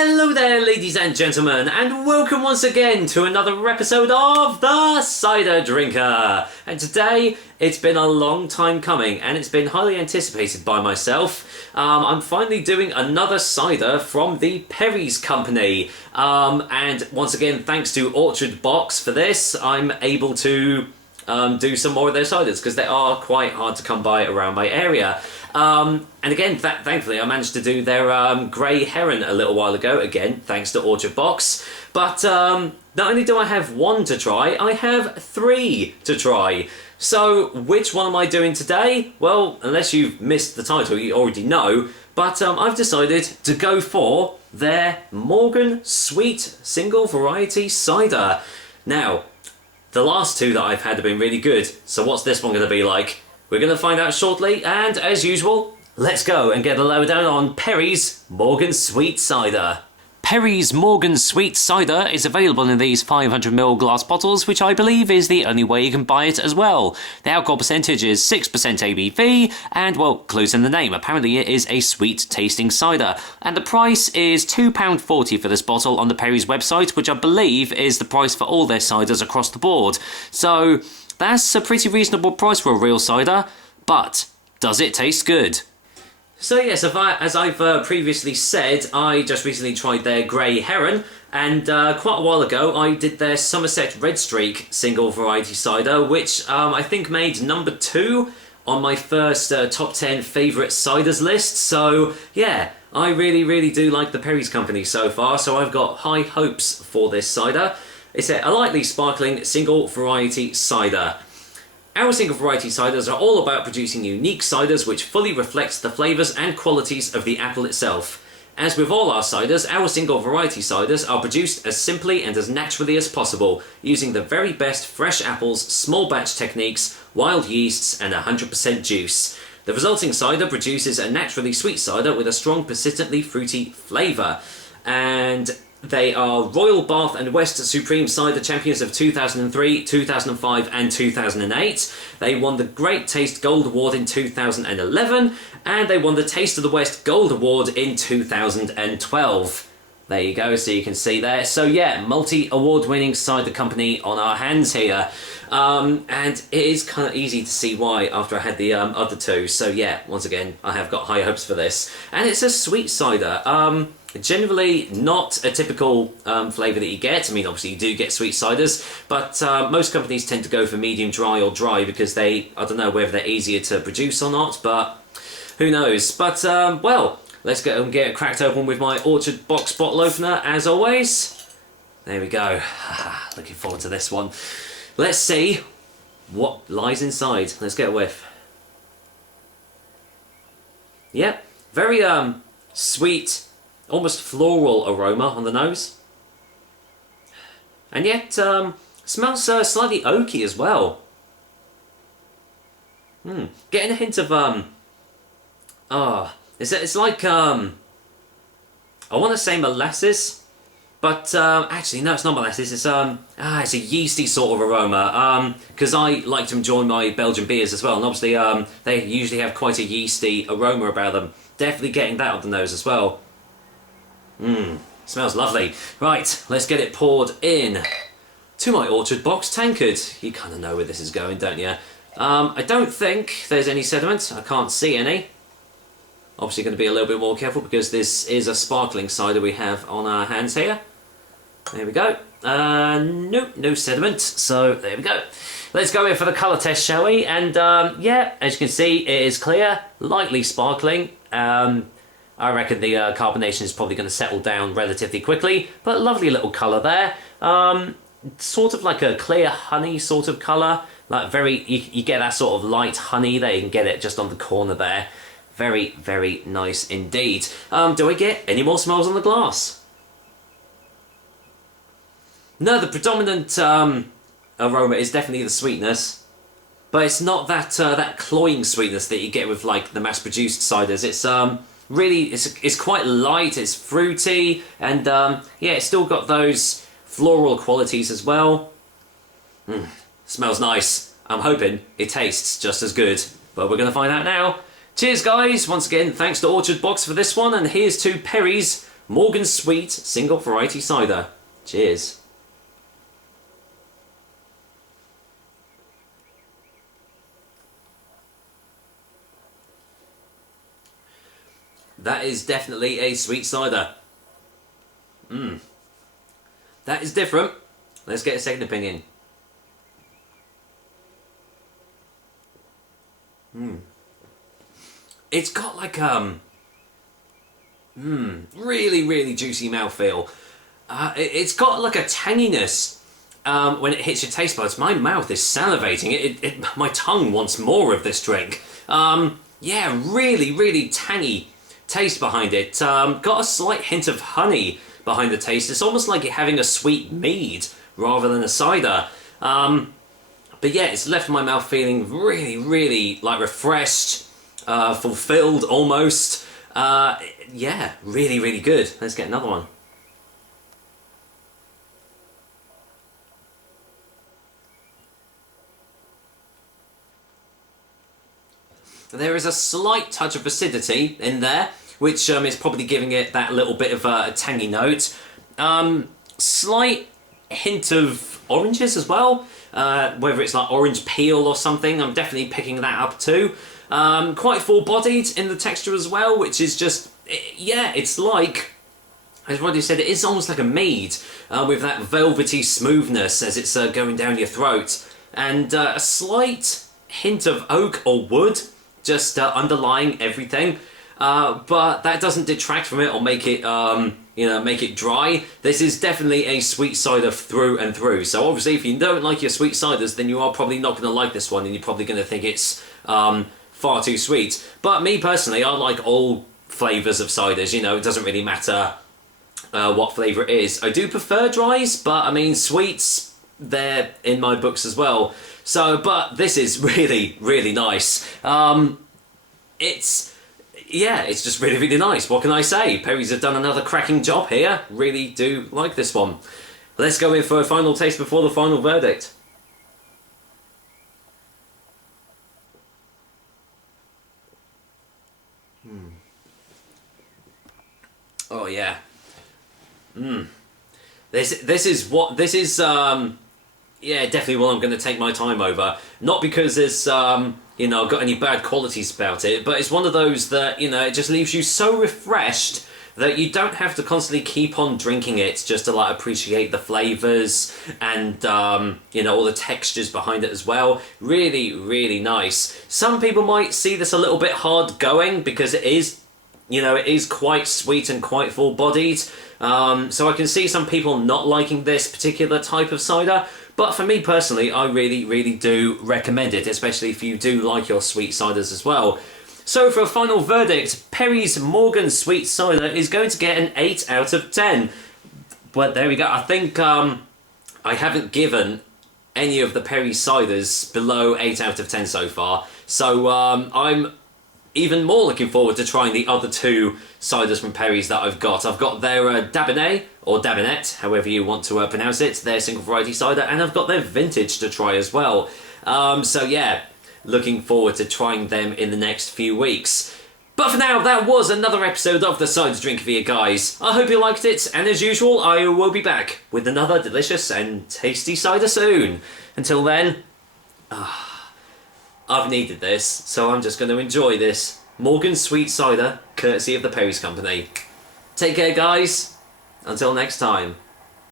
Hello there, ladies and gentlemen, and welcome once again to another episode of The Cider Drinker. And today, it's been a long time coming, and it's been highly anticipated by myself. I'm finally doing another cider from the Perry's company. And once again, thanks to Orchard Box for this, I'm able to do some more of their ciders, because they are quite hard to come by around my area. And again, thankfully, I managed to do their Grey Heron a little while ago, again, thanks to Orchard Box. But not only do I have one to try, I have three to try. So, which one am I doing today? Well, unless you've missed the title, you already know. But I've decided to go for their Morgan Sweet Single Variety Cider. Now, the last two that I've had have been really good, so what's this one going to be like? We're going to find out shortly, and as usual, let's go and get a lowdown on Perry's Morgan Sweet Cider. Perry's Morgan Sweet Cider is available in these 500ml glass bottles, which I believe is the only way you can buy it as well. The alcohol percentage is 6% ABV, and, well, clues in the name. Apparently it is a sweet tasting cider. And the price is £2.40 for this bottle on the Perry's website, which I believe is the price for all their ciders across the board. So that's a pretty reasonable price for a real cider, but does it taste good? So yes, as I've previously said, I just recently tried their Grey Heron, and quite a while ago I did their Somerset Red Streak single variety cider, which I think made number 2 on my first top 10 favourite ciders list. So yeah, I really do like the Perry's company so far, so I've got high hopes for this cider. It's a lightly sparkling single variety cider. Our single variety ciders are all about producing unique ciders which fully reflect the flavours and qualities of the apple itself. As with all our ciders, our single variety ciders are produced as simply and as naturally as possible, using the very best fresh apples, small batch techniques, wild yeasts and 100% juice. The resulting cider produces a naturally sweet cider with a strong, persistently fruity flavour. And they are Royal Bath and West Supreme Cider Champions of 2003, 2005 and 2008. They won the Great Taste Gold Award in 2011, and they won the Taste of the West Gold Award in 2012. There you go, so you can see there. So yeah, multi-award winning cider company on our hands here. And it is kind of easy to see why after I had the other two. So yeah, once again, I have got high hopes for this. And it's a sweet cider. Generally not a typical flavour that you get. I mean, obviously you do get sweet ciders, but most companies tend to go for medium dry or dry because I don't know whether they're easier to produce or not, but who knows. But, well, let's go and get it cracked open with my Orchard Box bottle opener, as always. There we go. Looking forward to this one. Let's see what lies inside. Let's get a whiff. Yep, very sweet, almost floral aroma on the nose. And yet, smells slightly oaky as well. Getting a hint of, it's like, I want to say molasses, but actually no, it's not molasses, it's a yeasty sort of aroma, because I like to enjoy my Belgian beers as well, and obviously they usually have quite a yeasty aroma about them. Definitely getting that on the nose as well. Smells lovely. Right, let's get it poured in to my Orchard Box tankard. You kind of know where this is going, don't you? I don't think there's any sediment. I can't see any. Obviously going to be a little bit more careful because this is a sparkling cider we have on our hands here. There we go. Nope, no sediment. So there we go. Let's go in for the colour test, shall we? And yeah, as you can see, it is clear, lightly sparkling. I reckon the carbonation is probably going to settle down relatively quickly, but lovely little colour there. Sort of like a clear honey sort of colour, like you get that sort of light honey there. You can get it just on the corner there. Very nice indeed. Do I get any more smells on the glass? No, the predominant aroma is definitely the sweetness, but it's not that that cloying sweetness that you get with like the mass-produced ciders. It's really, it's quite light, it's fruity, and yeah, it's still got those floral qualities as well. Smells nice. I'm hoping it tastes just as good, but we're going to find out now. Cheers guys, once again thanks to Orchard Box for this one, and here's to Perry's Morgan Sweet Single Variety Cider. Cheers. That is definitely a sweet cider. That is different. Let's get a second opinion. It's got like really, really juicy mouthfeel. It's got like a tanginess when it hits your taste buds. My mouth is salivating. My tongue wants more of this drink. Yeah, really, really tangy taste behind it. Got a slight hint of honey behind the taste. It's almost like you're having a sweet mead rather than a cider. But yeah, it's left my mouth feeling really, really like refreshed, fulfilled almost. Yeah, really, really good. Let's get another one. There is a slight touch of acidity in there, which is probably giving it that little bit of a tangy note. Slight hint of oranges as well, whether it's like orange peel or something. I'm definitely picking that up too. Quite full-bodied in the texture as well, which is just, yeah, it's like, as Roddy said, it is almost like a mead, with that velvety smoothness as it's going down your throat. And a slight hint of oak or wood, just underlying everything. But that doesn't detract from it or make it, make it dry. This is definitely a sweet cider through and through. So obviously, if you don't like your sweet ciders, then you are probably not going to like this one, and you're probably going to think it's far too sweet. But me personally, I like all flavours of ciders. You know, it doesn't really matter what flavour it is. I do prefer dries, but I mean sweets, they're in my books as well. So, but this is really, really nice. It's just really, really nice. What can I say? Perry's have done another cracking job here. Really do like this one. Let's go in for a final taste before the final verdict. Oh yeah. This is yeah, definitely one I'm going to take my time over. Not because there's got any bad qualities about it, but it's one of those that, it just leaves you so refreshed that you don't have to constantly keep on drinking it just to like appreciate the flavours and all the textures behind it as well. Really, really nice. Some people might see this a little bit hard going because it is quite sweet and quite full-bodied. So I can see some people not liking this particular type of cider. But for me personally, I really, really do recommend it, especially if you do like your sweet ciders as well. So for a final verdict, Perry's Morgan Sweet Cider is going to get an 8 out of 10. But there we go. I think I haven't given any of the Perry ciders below 8 out of 10 so far. So I'm even more looking forward to trying the other two ciders from Perry's that I've got. I've got their Dabinet, or Dabinet, however you want to pronounce it, their single variety cider, and I've got their vintage to try as well. So yeah, looking forward to trying them in the next few weeks. But for now, that was another episode of the Cider Drink for you guys. I hope you liked it, and as usual, I will be back with another delicious and tasty cider soon. Until then, I've needed this, so I'm just going to enjoy this Morgan Sweet Cider, courtesy of the Perry's Company. Take care, guys. Until next time.